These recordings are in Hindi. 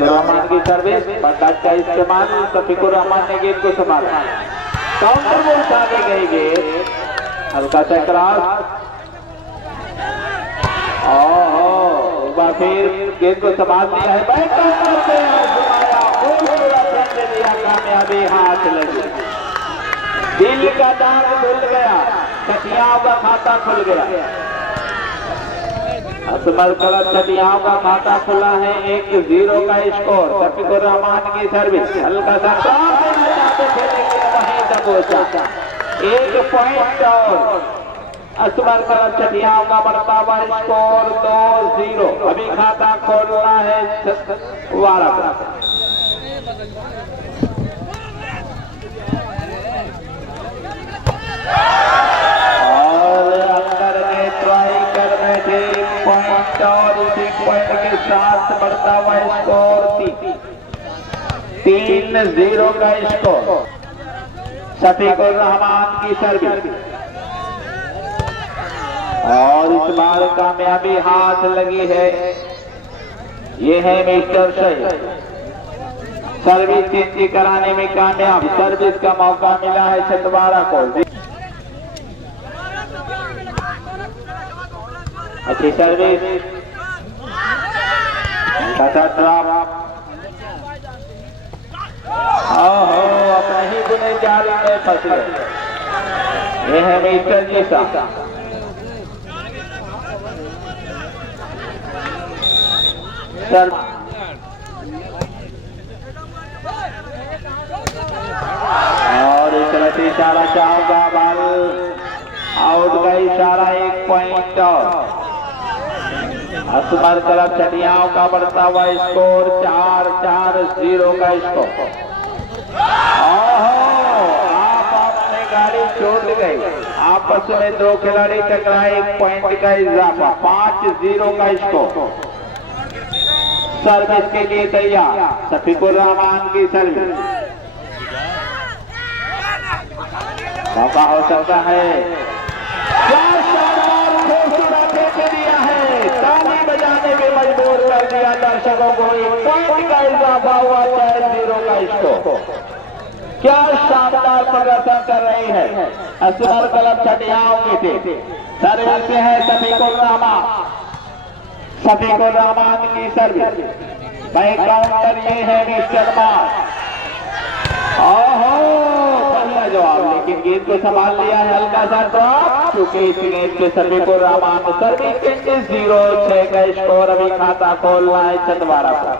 रहमान की सर्विस बंदाज का इस्तेमाल, शफीकुर रहमान ने गेंद को संभाला, काउंटर में उठा ली गई गेंद, हल्का सा क्रॉस, एक बार फिर गेंद को संभाल लिया है, कामयाबी हाथ लगी, दिल का दाग खुल गया, छठियाओं का खाता खुल गया, असमर क्लब छठियाओं का खाता खुला है, 1-0 का स्कोर, शफीकुर रहमान की सर्विस, हल्का सा वहीं तक पहुंचा, 1 पॉइंट और असमर क्लब छठियाओं का बढ़ता हुआ स्कोर 2-0, अभी खाता खोलना है वारा। और अंदर में ट्राई कर रहे थे पॉइंट, और इसी पॉइंट के साथ बढ़ता हुआ स्कोर 3-0 का स्कोर, शफीकुर रहमान की सर्विस, और इस बार कामयाबी हाथ लगी है, ये है मिस्टर सही, सर्विस चेंज कराने में कामयाब, सर्विस का मौका मिला है छतवारा को, अच्छी सर्विस, अपने ही बुने जाल में फंस गए, ये है मिस्टर जी सा, और इस तरह से इशारा चाहूंगा, बाल आउट का इशारा, 1 पॉइंट और असमर क्लब छठियाओं का बढ़ता हुआ स्कोर 4-0 का स्कोर। आप अपनी गाड़ी छूट गई, आपस में 2 खिलाड़ी टकराए, 1 पॉइंट का इजाफा, 5-0 का स्कोर, सर्विस के लिए तैयार, शफीकुर रहमान की सर्विस, मौका हो सकता है, दिया है, ताली बजाने में मजबूर कर दिया दर्शकों को, 1 पॉइंट का इजाफा हुआ, 4-0 का स्कोर, क्या शानदार प्रदर्शन कर रही है असमर क्लब छठियाओं की टीम, सर्विस से है शफीकुर रहमान की सर्विस, भाई काउंटर ये है मिस्टर मार, पहला जवाब, लेकिन गेंद को संभाल लिया है, हल्का सा ड्रॉप, क्योंकि इस गेंद पे शफीकुर रहमान सर्विस 0-6 का स्कोर, अभी खाता खोलना है छतवारा पर।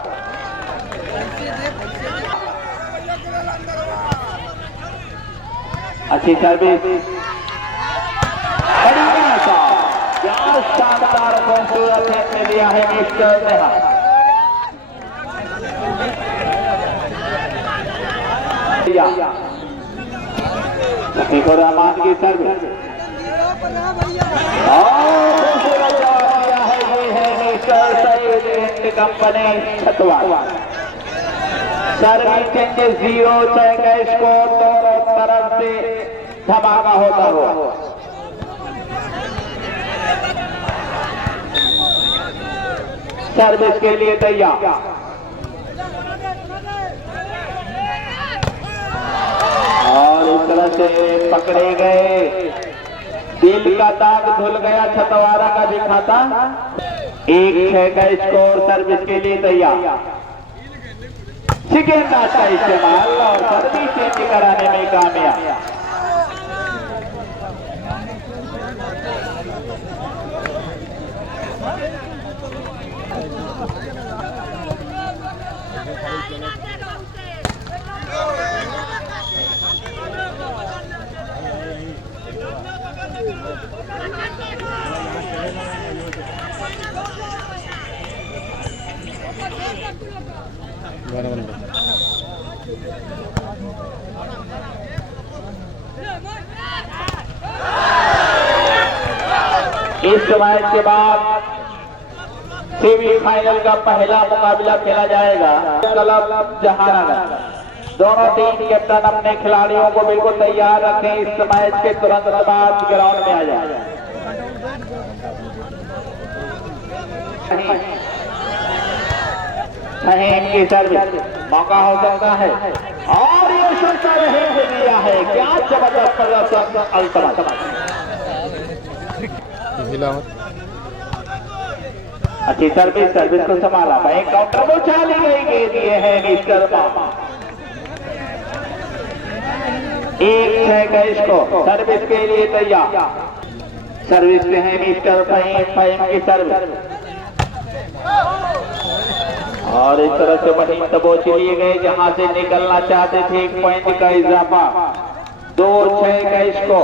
अच्छी सर्विस, क्या शानदार खूबसूरत ने लिया है मिस्टर नेहा, शफीकुर रहमान की सर्विस, खूबसूरत जवाब दिया है, ये है mister Saeed and company Chhatwara, service 0-6 का स्कोर, दोनों तरफ से धमाका होता हुआ, सर्विस के लिए तैयार, और इस तरह से पकड़े गए, दिल का दाग धुल गया, छतवारा का भी खाता, 1-6 का स्कोर, सर्विस के लिए तैयार, सेकेंड दाग का इस्तेमाल, और सर्विस चेंज कराने में कामयाब, इस मैच के बाद सेमीफाइनल का पहला मुकाबला खेला जाएगा क्लब जहानानगर। दोनों टीम कैप्टन अपने खिलाड़ियों को बिल्कुल तैयार रखें, इस मैच के तुरंत बाद ग्राउंड में आ जाए। फहीम की सर्विस, मौका हो सकता है और ये शॉट रहीम ने दिया है। क्या जबरदस्त प्रदर्शन अल्तमस। अच्छी सर्विस, सर्विस को संभाला भाई, काउंटर को चाली गई गेंद। ये है मिस्टर मामा, 1-6 का इसको सर्विस के लिए तैयार। सर्विस पे है मिस्टर फहीम, फहीम की सर्विस और इस तरह से बड़ी दबोच लिए गए जहां से निकलना चाहते थे। 1 पॉइंट का इजाफा, 2-6 का इसको।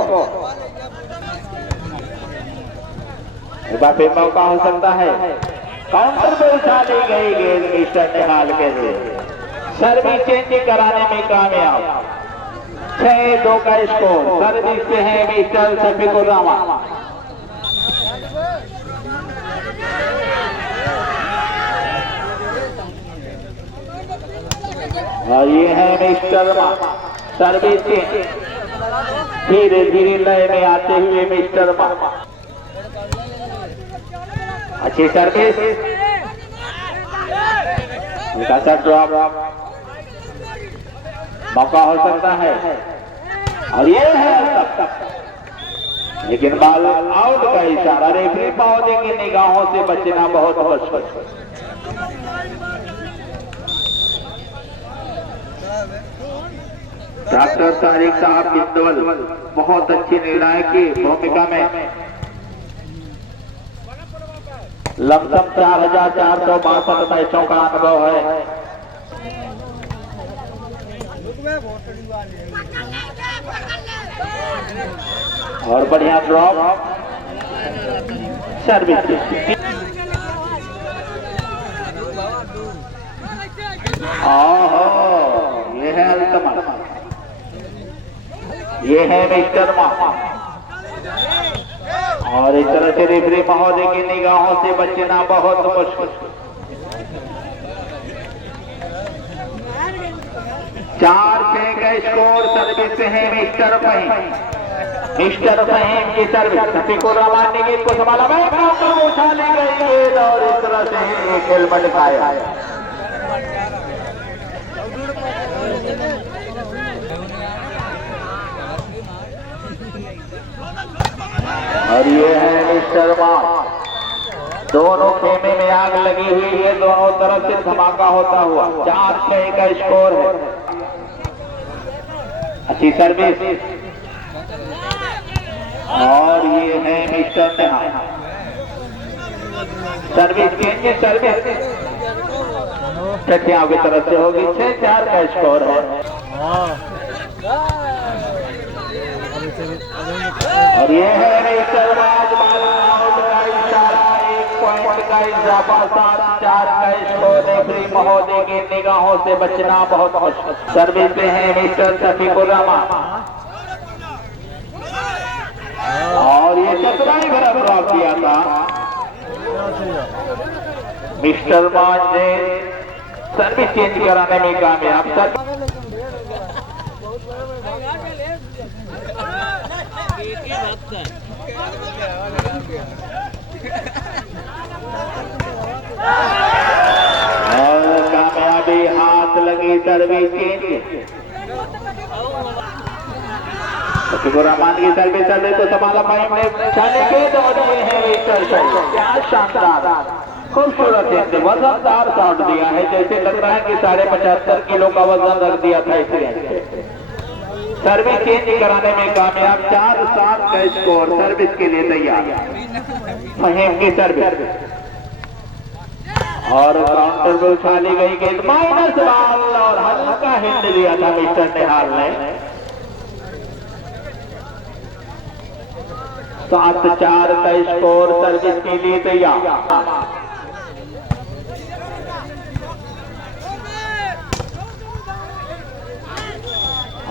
फिर मौका हो सकता है, काउंटर पे उठा ली गई गेंद मिस्टर निहाल के लिए। सर्विस चेंज कराने में कामयाब, 6-2 का स्कोर। सर्विस पे है मिस्टर शफीकुर रहमान। और ये है मिस्टर मामा, सर्विस धीरे धीरे लय में आते हुए मिस्टर मामा। अच्छी सर्विस, ड्रॉप, मौका हो सकता है और ये है तब, लेकिन बाल आउट का इशारा। रेफरी महोदय की निगाहों से बचना बहुत मुश्किल। डॉक्टर तारिक साहब बिंदवल बहुत अच्छी निर्णायक की भूमिका में लमसम 4462 मैचों का अनुभव है। और बढ़िया ड्रॉप, सर्विस, ये है अल्तमस, ये है मिस्टर मामा। और इस तरह से रेफरी महोदय की निगाहों से बचना बहुत मुश्किल। 4-6 का स्कोर। सर्विस है मिस्टर फहीम, मिस्टर फहीम की सर्विस। शफीकुर रहमान ने गेंद को संभाला, उठा ली गई गेंद और इस तरह से खेल में दिखाया। और ये है मिस्टर मामा। दोनों खेमे में आग लगी हुई है, दोनों तरफ से धमाका होता हुआ। 4-6 का स्कोर है। अच्छी सर्विस और ये है मिस्टर निहाल। सर्विस के सर्विस चटिया की तरफ से होगी। 6-4 का स्कोर है। और ये है मिस्टर आउट का इशारा। 1 पॉइंट का इजाफा, 7-4 का स्कोर। रेफरी महोदय की निगाहों से बचना बहुत मुश्किल। सर्विस पे है मिस्टर शफीकुर रहमान और ये चतुराई भरा ड्रॉप किया था मिस्टर मान ने। सर्विस चेंज कराने में कामयाब। और कामयाबी हाथ लगी सर्विस चेंज। शफीकुर रहमान की सर्विस को संभाला फहीम ने, चले के दौड़े हैं। क्या शानदार खूबसूरत है, वजनदार शॉट दिया है। जैसे लग रहा है कि 75.5 किलो का वजन रख दिया था इस रेंज पे। सर्विस चेंज कराने में कामयाब। 4-7 का स्कोर। सर्विस के लिए तैयार फहीम की सर्विस और काउंटर पे उछा ली गई गेंद। माइनस बॉल और हल्का हिट दिया था मिस्टर निहाल ने। 7-4 का स्कोर। सर्विस के लिए तैयार।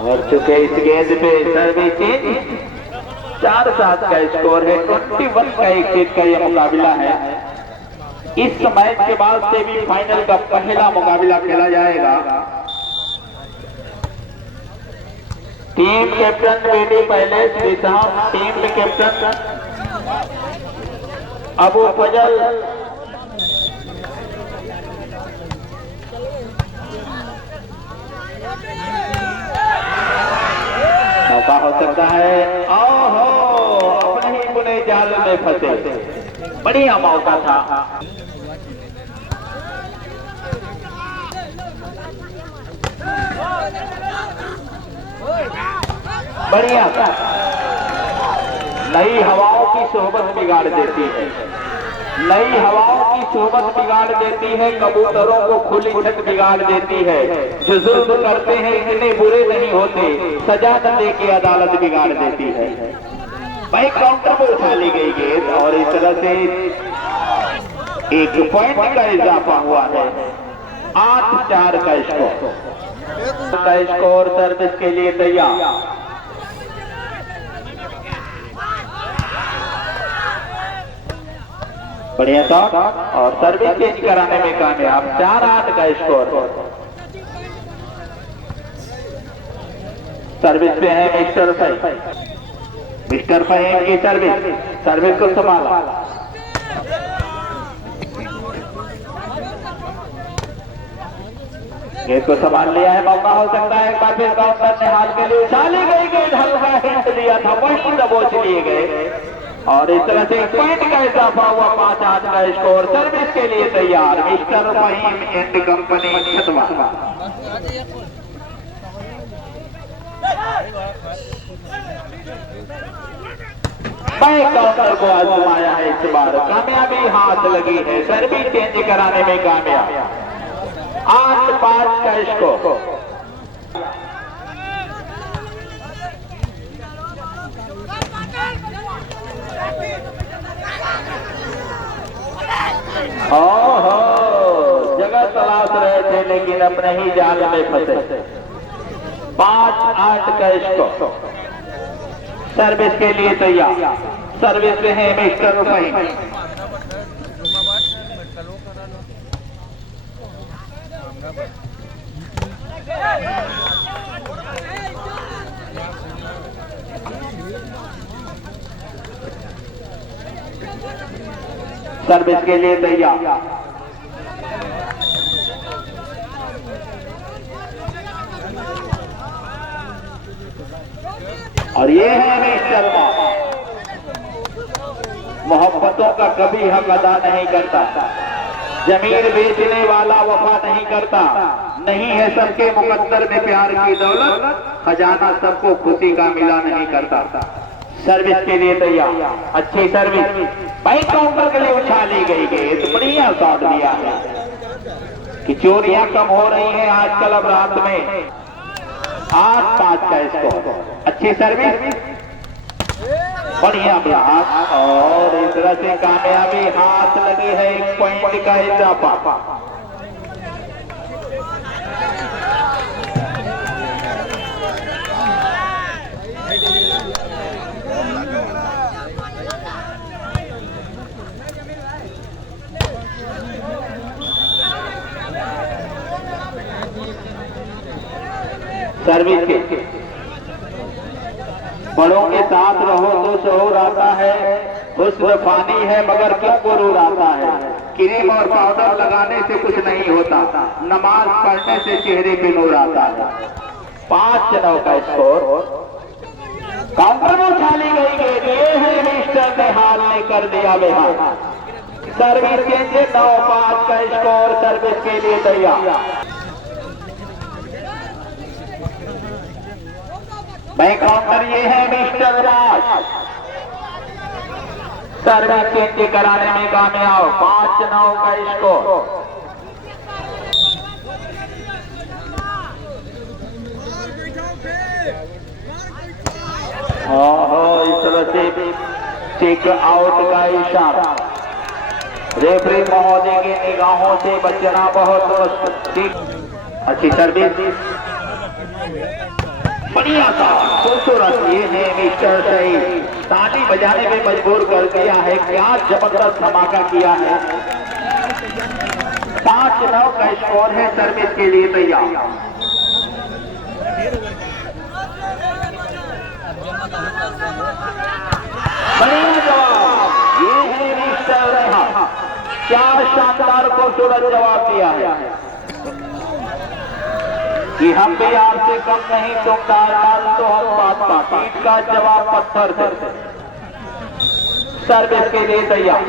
और चुके इस गेंद पे सर्विस चेंज। 4-7 का स्कोर है। 21 का एक सेट का यह मुकाबला है। इस मैच के बाद सेमीफाइनल का पहला मुकाबला खेला जाएगा। टीम कैप्टन बेटी पहले टीम के कैप्टन अबू फजल सकता है। ओहो, अपने ही बुने जाल में फंसे, बढ़िया मौका था। बढ़िया था, नई हवाओं की सोहबत बिगाड़ देती है, नई हवाओं की सोहबत बिगाड़ देती है, कबूतरों को खुली छत बिगाड़ देती है। जो जुल्म करते हैं इतने बुरे नहीं होते, सजा न दे के अदालत बिगाड़ देती है। भाई काउंटर पर उठा ली गई गेंद और इस तरह से 1 पॉइंट का इजाफा हुआ है। 8-4 का स्कोर सर्विस के लिए तैयार। बढ़िया शॉट और सर्विस चेंज कराने में कामयाब। 4-8 का स्कोर। सर्विस पे है मिस्टर फहीम। मिस्टर फहीम की सर्विस को संभाला। गेंद को संभाल लिया है, मौका हो सकता है एक बार फिर काउंटर ने हाल के लिए उछाली गई गेंद, हल्का हिंट दिया था, वही दबोच लिए गए और इस तरह से 1 पॉइंट का इजाफा हुआ। 5-8 का स्कोर। सर्विस के लिए तैयार मिस्टर फहीम एंड कंपनी छतवा। बैक काउंटर को आजमाया है, इस बार कामयाबी हाथ लगी है, सर्विस चेंज कराने में कामयाब। 8-5 का स्कोर। ओहो, जगह तलाश रहे थे लेकिन अपने ही जाल में फंसे। 5-8 का स्कोर। सर्विस के लिए तैयार। सर्विस में है मिस्टर फहीम। सर्विस के लिए तैयार। और ये है मिस्टर मोहब्बतों का कभी हक अदा नहीं करता, जमीन बेचने वाला वफा नहीं करता, नहीं है सबके मुकद्दर में प्यार की दौलत, खजाना सबको खुशी का मिला नहीं करता। सर्विस के लिए तैयार। अच्छी सर्विस, बैक काउंटर के लिए उछाली गई गेंद, बढ़िया शॉट दिया है कि चोरियां कम हो रही हैं आजकल अब रात में। 8-5 का स्कोर। अच्छी सर्विस, बढ़िया ब्लॉक और इस तरह से कामयाबी हाथ लगी है। 1 पॉइंट का इजाफा। सर्विस के बड़ों के साथ रहो तो शोर आता है, हुस्न फानी है मगर क्यों गुरूर आता है। क्रीम और पाउडर लगाने से कुछ नहीं होता, नमाज पढ़ने से चेहरे पे नूर आता है। 5-9 का स्कोर। काउंटर में उछाली गई गेंद, ये है मिस्टर निहाल ने कर दिया बेहाल। सर्विस के 9-5 का स्कोर। सर्विस के लिए तैयार। बैक काउंटर ये है मिस्टर राज। सर्विस चेंज कराने में कामयाब। 5-9 का स्कोर। इस तरह से चेक आउट का इशारा। रेफरी महोदय की निगाहों से बचना बहुत ठीक। अच्छी सर्विस, बढ़िया सा खूबसूरत। ये है मिस्टर सही, ताली बजाने में मजबूर कर दिया है। क्या जबरदस्त धमाका किया है। 5-9 का स्कोर है। सर्विस के लिए तैयार। बढ़िया जवाब, ये है मिस्टर रेहा। क्या शानदार खूबसूरत जवाब दिया है। कि हम भी आपसे कम नहीं, तुम डाल तो हम पापा। पीठ का जवाब पत्थर से। सर्विस के लिए तैयार।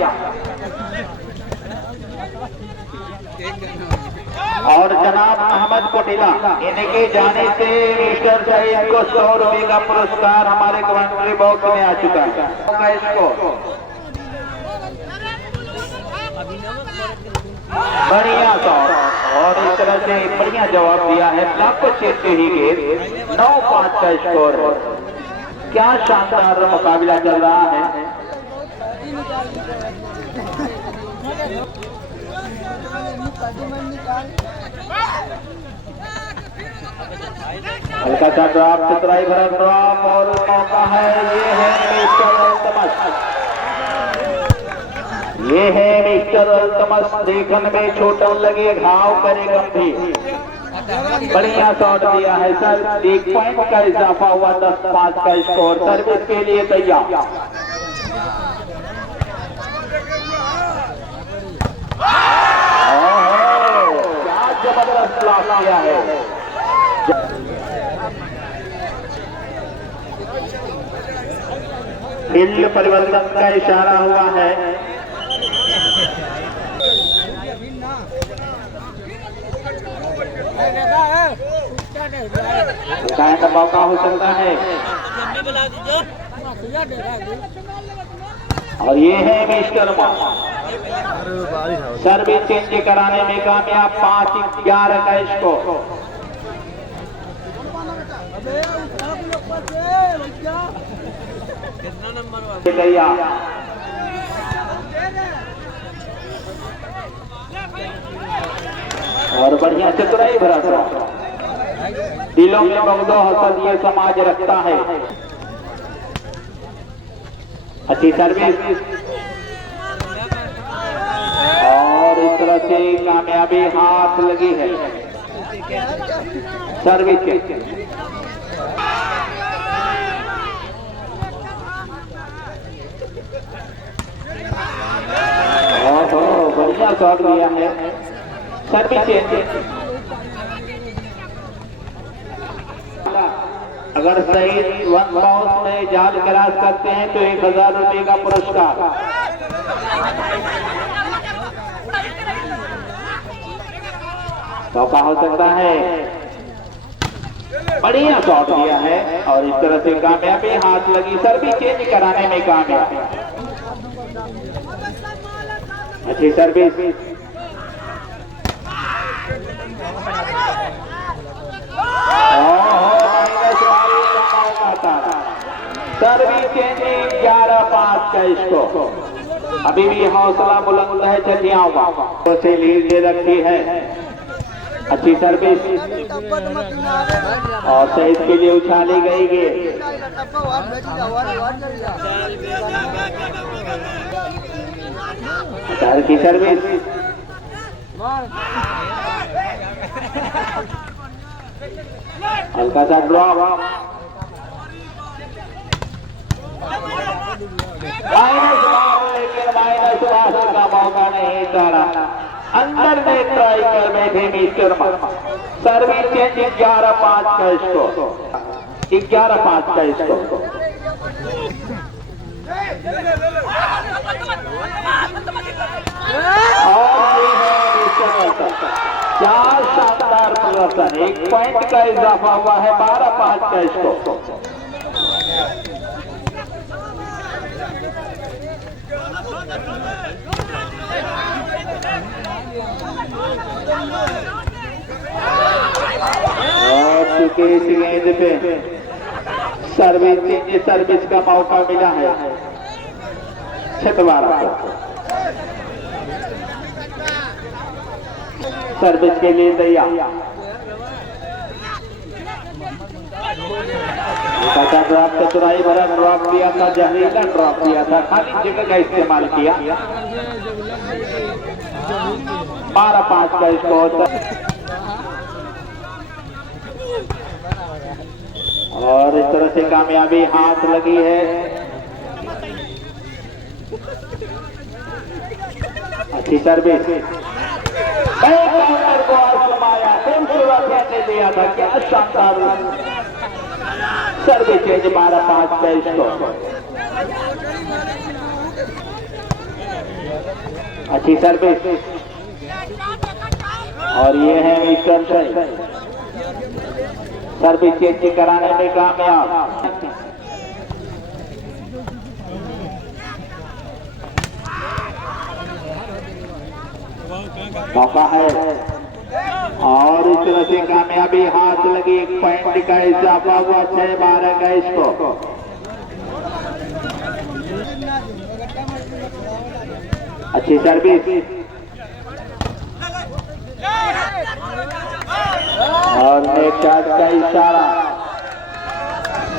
और जनाब अहमद कोटिला, इनके जाने से मिस्टर सईद को 100 रुपए का पुरस्कार हमारे कमेंट्री बॉक्स में आ चुका है। इसको बढ़िया शॉट और इस तरह से बढ़िया जवाब दिया है। ब्लॉक को चेते ही गेंद 9-5 का स्कोर है। क्या शानदार मुकाबला चल रहा है। हल्का सा ड्रॉप, चतुराई भरा ड्रॉप और मौका है। ये है मिस्टर अल्तमश, ये है मिस्टर अल्तमश। देखने में छोटा लगे, घाव करे गंभीर। बढ़िया शॉट दिया है सर। 1 पॉइंट का इजाफा हुआ, 10-5 का स्कोर। सर्विस के लिए तैयार। क्या जबरदस्त ब्लॉक किया है। फील्ड परिवर्तन का इशारा हुआ है। का मौका हो सकता है। और ये है मिस्टर सर्विस चेंज कराने में कामयाब। 5-11 का स्कोर। और बढ़िया चतुराई भरा दिलों में बगदो हसन ये समाज रखता है। अच्छी सर्विस और इस तरह से कामयाबी हाथ लगी है। सर्विस के और बढ़िया शॉट लिया है। सर्विस अगर सही 1 बाउंस में जाल क्रॉस करते हैं तो 1000 रुपए का पुरस्कार। मौका हो सकता है। बढ़िया शॉट दिया है और इस तरह से कामयाबी हाथ लगी। सर्विस चेंज कराने में कामयाब। अच्छी सर्विस सर्विस चेंजिंग 11-5 का स्कोर। अभी भी हौसला बुलंद है चटियाओं का। से लीड दे रखी है। अच्छी सर्विस और सईद के लिए उछाली गई गेंद। की सर्विस हल्का सा ड्रॉप। लेकिन माइनस का मौका नहीं डाला। अंदर में ट्राई कर बैठे मिस्टर सर्विस चेंज 11-5 का स्कोर। 11-5 का स्कोर। क्या शानदार प्रदर्शन। 1 पॉइंट का इजाफा हुआ है। 12-5 का स्कोर। और चूंकि इस गेंद पे सर्विस का मौका मिला है छतवारा को। सर्विस के लिए तैयार। ड्रॉप चतुराई भरा ड्रॉप दिया था, जहरीला ड्रॉप दिया था, खाली जगह का इस्तेमाल किया। 12-5 का स्कोर। और इस तरह से कामयाबी हाथ लगी है। अच्छी सर्विस को आजमाया। खूबसूरत है ने लिया था। क्या शानदार सर्विस चेंज 12-5 का इसको। अच्छी सर्विस और ये है मिस्टर सही सर्विस चेंज कराने में कामयाब। मौका है और इस तरह से कामयाबी हाथ लगी। 1 पॉइंट का इजाफा हुआ 6-12 का इसको। अच्छी सर्विस और नेट शॉट का इशारा।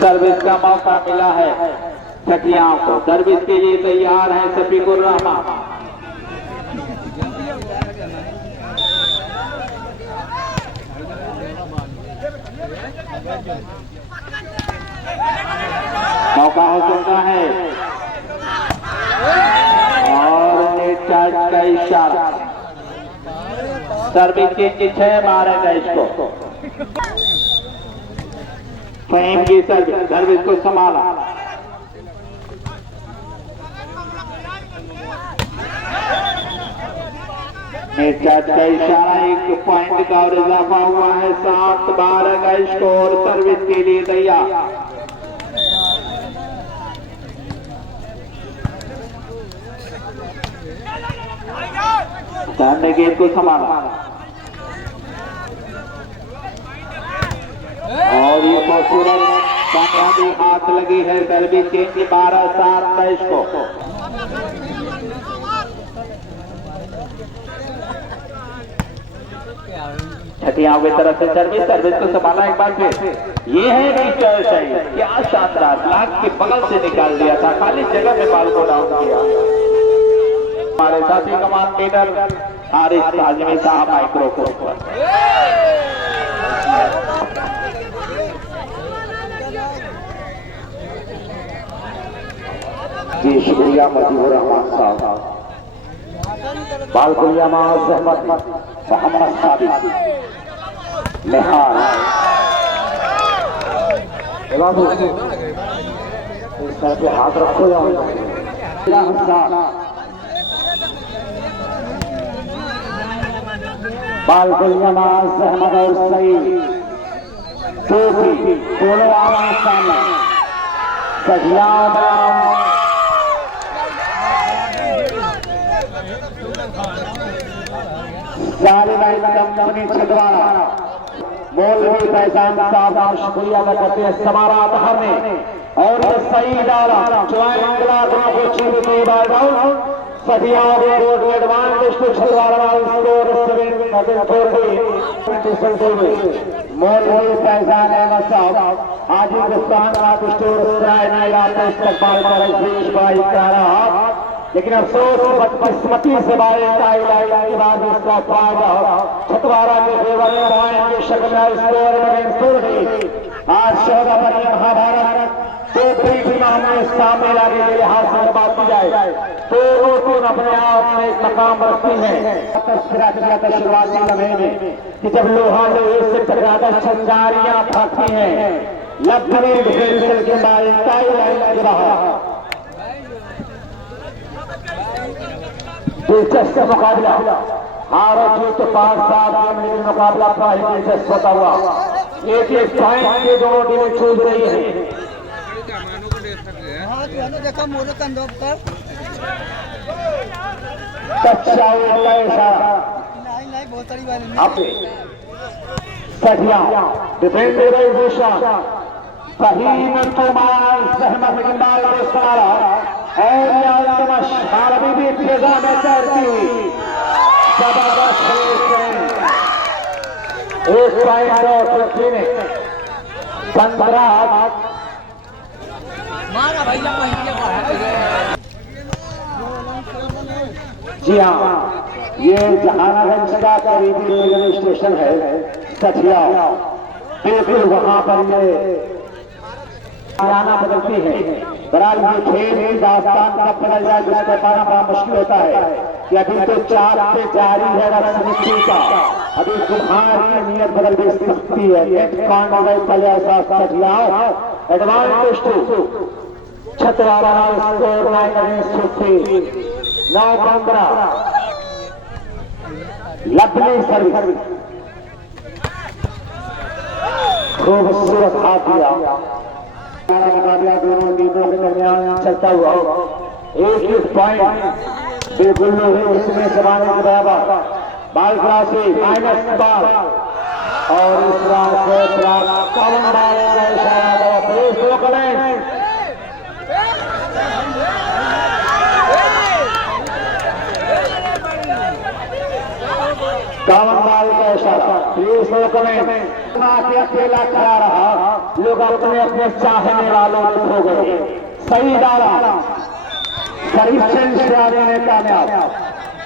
सर्विस का मौका मिला है छठियाओं को। सर्विस के लिए तैयार है शफीकुर रहमान। मौका हो सकता है और नेट शॉट का इशारा। सर्विस के 6 मारेगा इसको। फहीम की सर्विस को संभाला। नेट शॉट का इशारा। 1 पॉइंट का और इजाफा हुआ है। 7-12 का स्कोर। सर्विस के लिए तैयार। सामने गेंद को संभाला और ये खूबसूरत कामयाबी हाथ लगी है। सर्विस चेंज 12-7 का इसको। छठियाओं की तरफ से सर्विस को संभाला एक बार फिर। ये है मिस्टर सही। क्या शानदार ब्लॉक के बगल से निकाल दिया था। खाली जगह में बॉल को डाउन किया। हमारे साथी कमान लीडर हारिस हाजमी साहब माइक्रोफोन पर। जी शुक्रिया मजीबुर रहमान साहब। बालकुलियामा अहमद मोहम्मद साबिक निहार इस तरह से हाथ रखो जाओ। बालकुलियामा अहमद और सईद दोनों आवाज सामने। कंपनी छिंदवाड़ा मौलवी फैजान साहब का शुक्रिया अदा करते हैं। समारात हरने और सही डाला सदियाओं के road advance district Chhindwara score 7 मौलवी फैजान अहमद साहब हाजी गुस्तान स्टोर इस्तेमाल कर रहा। लेकिन अफसोस बदकिस्मती से के बाद इसका फायदा छतवारा के फेवर में पॉइंट की शक्ल में स्कोर आज 14 पर महाभारत 2 टीम हमें सामने लाने के लिहाज से बात की जाए तो टीम अपने आप में एक मकाम रखती है। तस्वीर किया था शुरुआती लम्हे में कि जब लोहा लोहे से टकराकर चिंगारियां भागती हैं लखनऊ डिफेंस के बारे के बाहर दिलचस्प मुकाबला। हार और जीत तो 5-7 मिनट मुकाबला था ही दिलचस्प होता हुआ। एक पॉइंट के दोनों टीमें छूट रही है। डिफेंसिव फहीम तुमार सहमत इकबाल को सारा और शारदी भी फिजा में तैरती हुई जबरदस्त एक पॉइंट और 15 जी हाँ ये जहानागंज का करीबी रेलवे स्टेशन है सठिया। बिल्कुल वहां पर ये आना बदलती है। बहरहाल ये खेल की दास्तान कब बदल जाए जिसको पाना बड़ा मुश्किल होता है कि अभी तो 4 पे जारी है रस्मिट्टी का। अभी कुम्हार की नीयत बदल भी सकती है। Advantage to Chhatwara score 9-50 9-15 lovely service खूबसूरत हाथ दिया। मुकाबला दोनों टीमों के दरमियान चलता हुआ एक पॉइंट बिल्कुल इसमें जमाने के बराबर बाल क्लासी माइनस बाल और इस बार से कवन बाल का इशारा पुलिस को करें। कावन बाल का इशारा प्लीज लोग अकेला खड़ा रहा। लोग अपने अपने चाहने वालों में खो गए। सही डाला ने कामयाब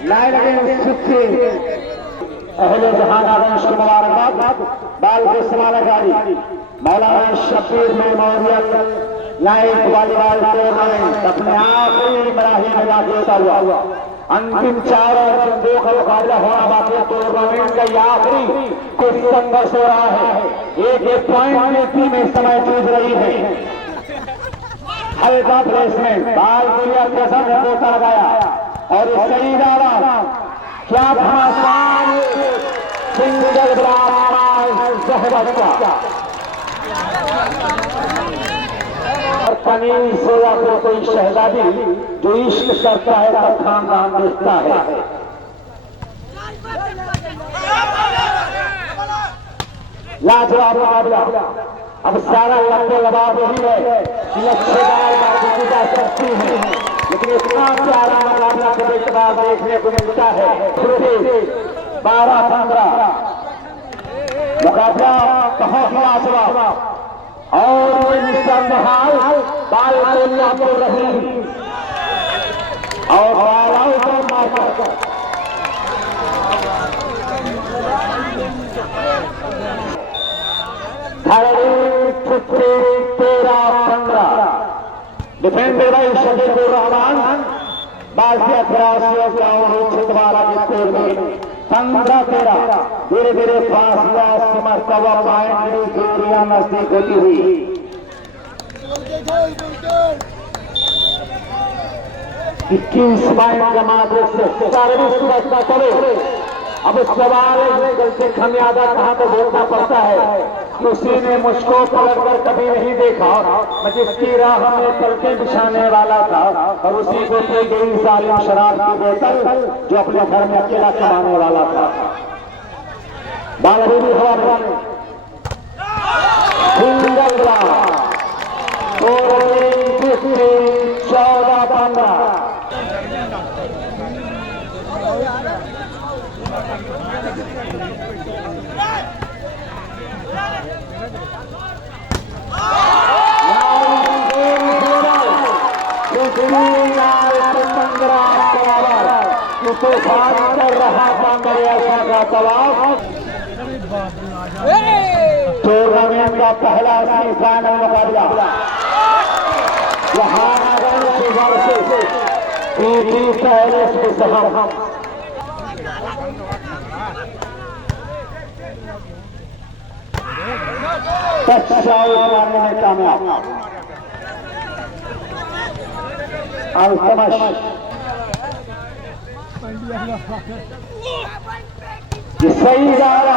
लाइन अहले जहानागंज की मुबारकबाद। बाल के समालकारी मौलाना Shabbir memorial night volleyball tournament अपने आखिरी मराही में जाके उतरा हुआ। अंतिम 4 और 2 का मुकाबला होना बाकी टूर्नामेंट का यह आखिरी कुछ संघर्ष हो रहा है। एक पॉइंट में टीम इस समय जूझ रही है। हल्का प्लेसमेंट बाल दुनिया कसम है गोता लगाया और सही डाला। क्या घमासान सिंगल जहबत का और कनीज से या फिर कोई शहजादी जो इश्क करता है तो खानदान देखता है। लाजवाब मुकाबला। अब सारा लंबे दबाव यही है कि लच्छेदार बातचीत जा सकती है, लेकिन इतना प्यारा मुकाबला कभी कभार देखने को मिलता है। 12-15 मुकाबला बहुत लाजवाब और निसंदेहाल बाल कोलिया को रही और बालाओं को मारकर छुट्टी 13-15 डिफेंडेड बाय शकीबुर रहमान। बाकी 83 छिंदवाड़ा के स्कोर में 15-13 धीरे धीरे फासला मरतबा पॉइंट की दूरियां नजदीक होती हुई 21 पॉइंट जमात से सर्विस रखना करे। अब सवाल गलती खमियाजा कहाँ तो भोगना पड़ता है। किसी ने मुझको पलट कर कभी नहीं देखा, मैं जिसकी राह में पलके बिछाने वाला था और उसी को दी गई जालिम शराब की बोतल जो अपने घर में अकेला कमाने वाला था। बालबीबी हवा में 14-15 तूफान कर रहा था मरिया का तवाफ। टूर्नामेंट का पहला सेमीफाइनल मुकाबला जहानागंज से पीटी पैलेस के सहम टचआउट मारने में कामयाब। अल्तमश सही डाला।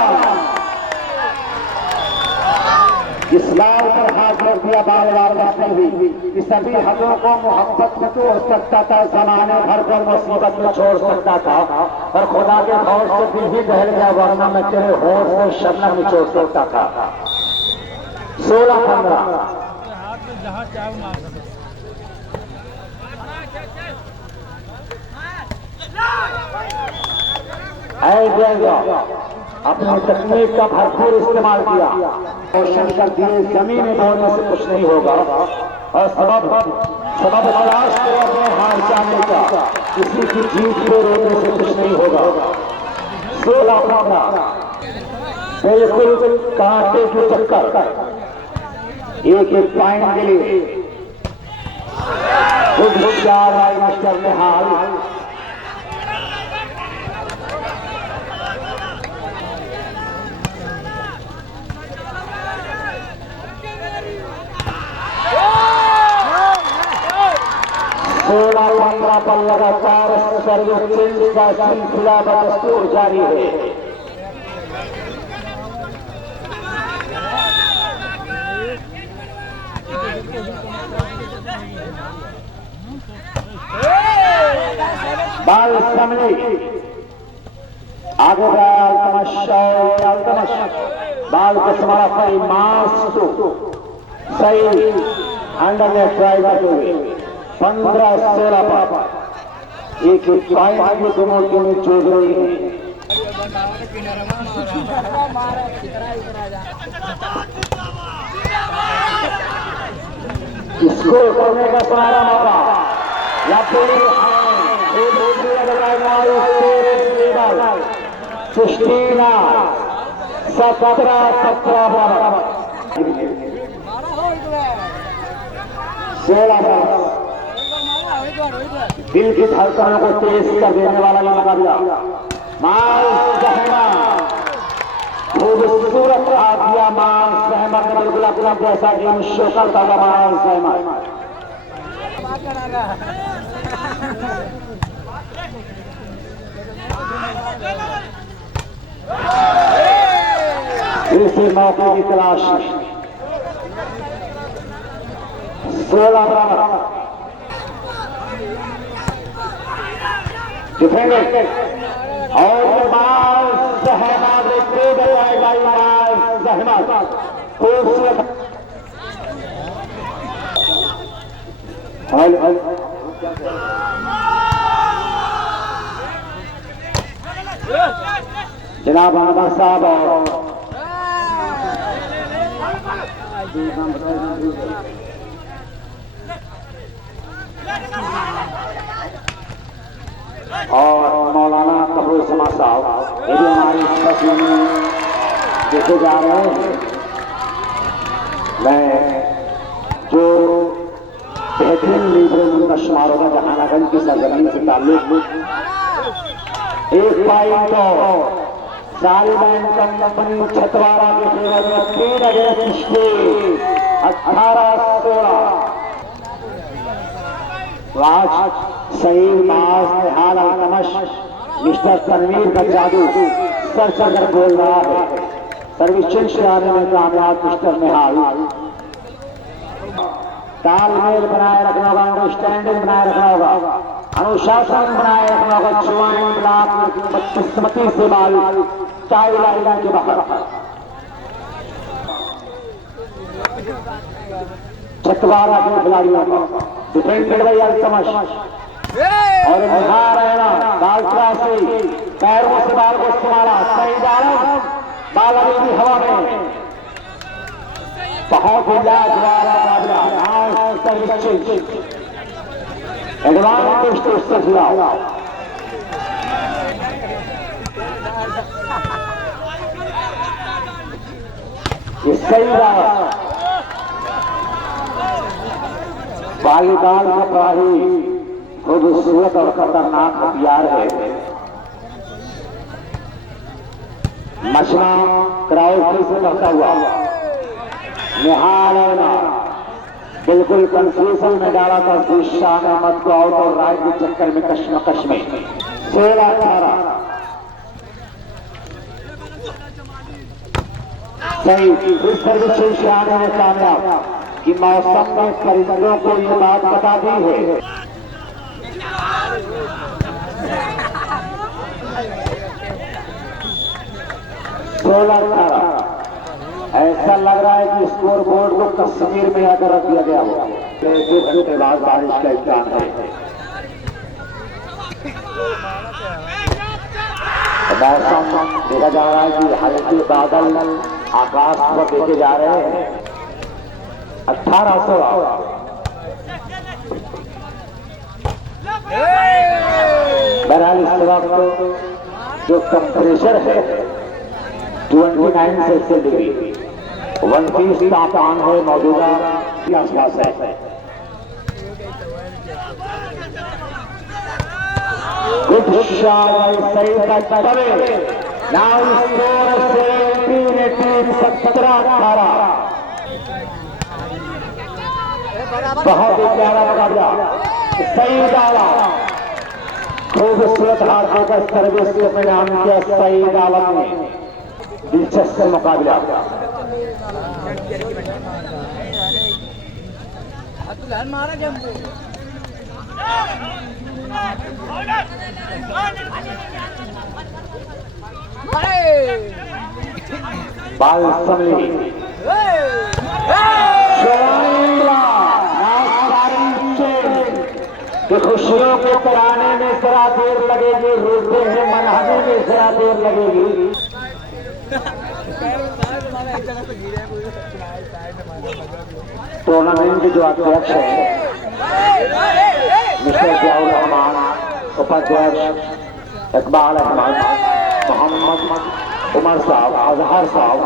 इस बार पर हाथ रख दिया बार बार रखने हुई कि सभी हकों को मोहब्बत में तो हो सकता था, जमाने भर को मुसीबत में छोड़ सकता था, पर खुदा के खौफ से दिल ही दहल गया, वरना मैं तेरे होश से शबनम में छोड़ सकता था। 16-15 अपनी तकनीक का भरपूर इस्तेमाल किया और शंकर दिए जमीन में बोलने से कुछ नहीं होगा और सबब तलाश करो अपने हार जाने का, किसी की जीत को रोकने से कुछ नहीं होगा। 16-15 बिल्कुल कांटे की चक्कर। एक पॉइंट के लिए खुद होशियार भाई मास्टर निहाल। सोलह 15 पर लगातार सर्विस का सिलसिला बदस्तूर जारी है। बाल सामने आगे बाल को समारा पाई मास सही अंडर में ट्राई करते हुए 15-16 पर एक पॉइंट में दोनों टीमें जूझ रही है। इसको करने का सुनहरा मौका सुष्टीना 17 दिल की धड़कनों को तेज कर देने वाला ये मुकाबला माल सहमा खूबसूरत आदिया माल सहमा ने बिल्कुल अपना जैसा गेम शो करता हुआ माल सहमा इसी मौके की तलाश 16 डिफेंडर और माल सहमा देखते गए माल सहमा खूबसूरत जनाब आमर साहब और मौलाना कबूल समा साहब ये भी हमारी तस्वीर में देखे जा रहे हैं। मैं जो बेहतरीन लीडर का शुमार होगा जहानागंज की सरजमीन से ताल्लुक एक पॉइंट तो सालिमैन कंपनी छतवारा के फेवर में 3 अगस्त 18-16 आज सही मास निहाल अलतमश मिस्टर तनवीर का जादू सर चढ़कर बोल रहा है। सर्विस चेंज कराने में कामयाब मिस्टर निहाल तालमेल बनाए रखना होगा, अंडरस्टैंडिंग बनाए रखना होगा, अनुशासन बनाए रखना होगा। ज्वाइंट ब्लॉक बदकिस्मती से बाल चाय लाइन के बाहर छतवारा के खिलाड़ियों का डिफेंडेड बाई अलतमश और निहार रहना बालकरा से पैरों से बाल को संभाला सही डाला बाल अभी भी हवा में बहुत ही लाजवाब एडवांस टू सफला ये सही रहा वॉलीबॉल का बड़ा ही खूबसूरत और खतरनाक हथियार है। मछना क्राउड से बढ़ता हुआ निहाल बिल्कुल कंफ्यूजन में डाला था शान अहमद को आउट और राय के चक्कर में कश्मकश में 16-18 सही इस सर्विस से आने में कामयाब कि मौसम में परिंदों को ये बात बता दी है। ऐसा लग रहा है कि स्कोर बोर्ड को कश्मीर में आकर रख दिया गया हो। के बाद बारिश का इम्कान है। मौसम देखा जा रहा है कि हल्के बादल आकाश पर देखे जा रहे हैं। 1800 बहरहाल इस वक्त जो टेम्परेचर है 29 सेल्सियस डिग्री 29 तापमान है मौजूदा आसपास है। Good shot by Saeed Al-Tawi. Now score 17-18, 17-18। बहुत ही प्यारा मुकाबला। सईद आलम खूबसूरत हाथों का सर्विस को परिणाम किया सईद आलम ने। दिलचस्प मुकाबला। बाल समली कि खुशियों के कराने में जरा देर लगेगी, रोते हैं मनाने में जरा देर लगेगी। टूर्नामेंट के जो अध्यक्ष हैं मिस्टर जियाउर रहमान, उपाध्यक्ष इकबाल अहमद, मोहम्मद उमर साहब, अजहर साहब,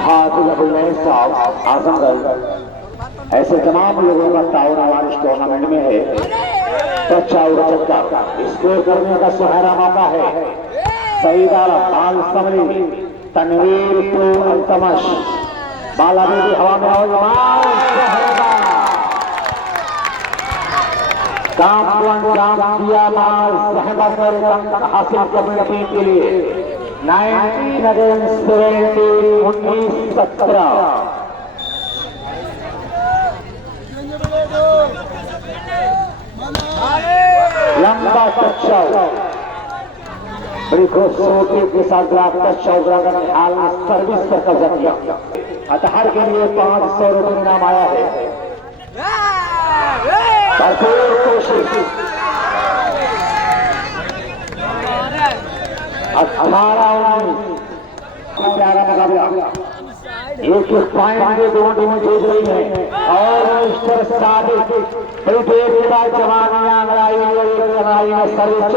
हाफिज अबुल नईम साहब, आजम भाई, ऐसे तमाम लोगों का ताउन आवाज इस टूर्नामेंट में है। अच्छा चक्का स्कोर करने का सुनहरा मौका है। सईद आलम, बाल समली, तनवीर टू अल्तमश, बाल अभी भी हवा में काम किया माल सहमत हासिल करने के लिए 19-17 लंबा टच्चा बड़ी खूबसूरती के साथ टच्चा का हाल सर्विस पर कब्जा किया। अतहर के लिए 500 रुपये इनाम आया है। भरपूर कोशिश 18-19 प्यारा मुकाबला। एक पॉइंट के दोनों टीमें जीत रही है और मिस्टर साबिक बड़ी देर के बाद जवानी आंगड़ाई में सर्विस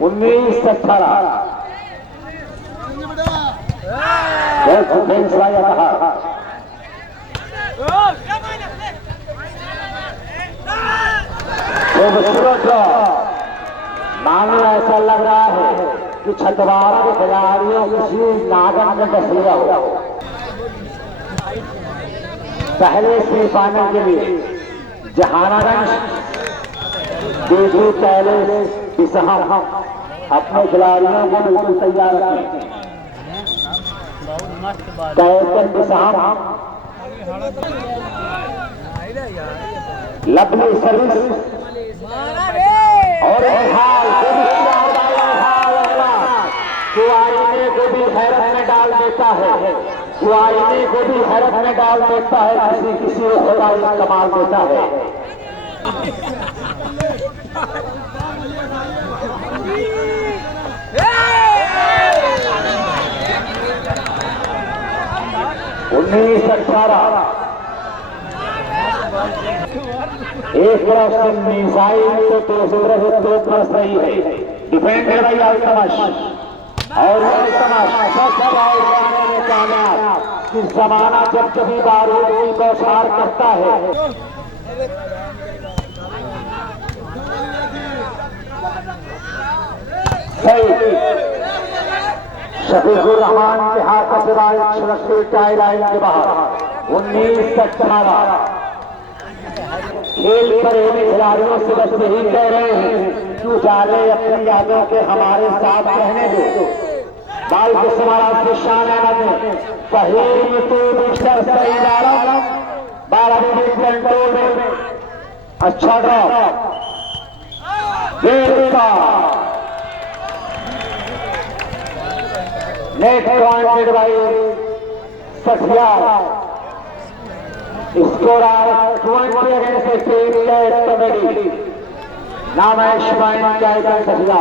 19-18 मामला ऐसा लग रहा है कि छतवारा के खिलाड़ियों किसी नागन में तस्वीर हो। पहले सेमीफाइनल के लिए जहानागंज देवी पैलेस बिसहम अपने खिलाड़ियों को बिल्कुल तैयार रखें। कैप्टन बिसहम लवली सर्विस और आईने को भी हैरत में डाल देता है, वो आईने को भी हैरत में डाल देता है, किसी को थोड़ा कमाल देता है। एक तरफ से मिसाइल तो दूसरी तरफ से तोप बरस रही है। डिफेंड कर रही है अल्तमश और अल्तमश में कामयाब। कि जमाना जब कभी बारूद की बौछार करता है शफीकुर रहमान के हाथ का सिवाय सुरक्षित टाई लाइन के बाहर 19-18 खेल प्रेमी खिलाड़ियों से बस यही कह रहे हैं कि उजाले अपनी यादों के हमारे साथ रहने दो। बाल के समाराज के शान अहमद ने पहले तो मिस्टर सईद आलम बाल अभी कंट्रोल में अच्छा ड्रॉप नेट पॉइंटेड बाई सठिया स्कोर 20 अगेंस्ट 10 कमेटी नाम है शिवाइन जाएगा सठिया।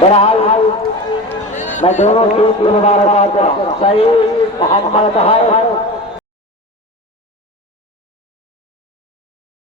बहरहाल मैं दोनों टीम की मुबारकबाद करता हूं। सईद मोहम्मद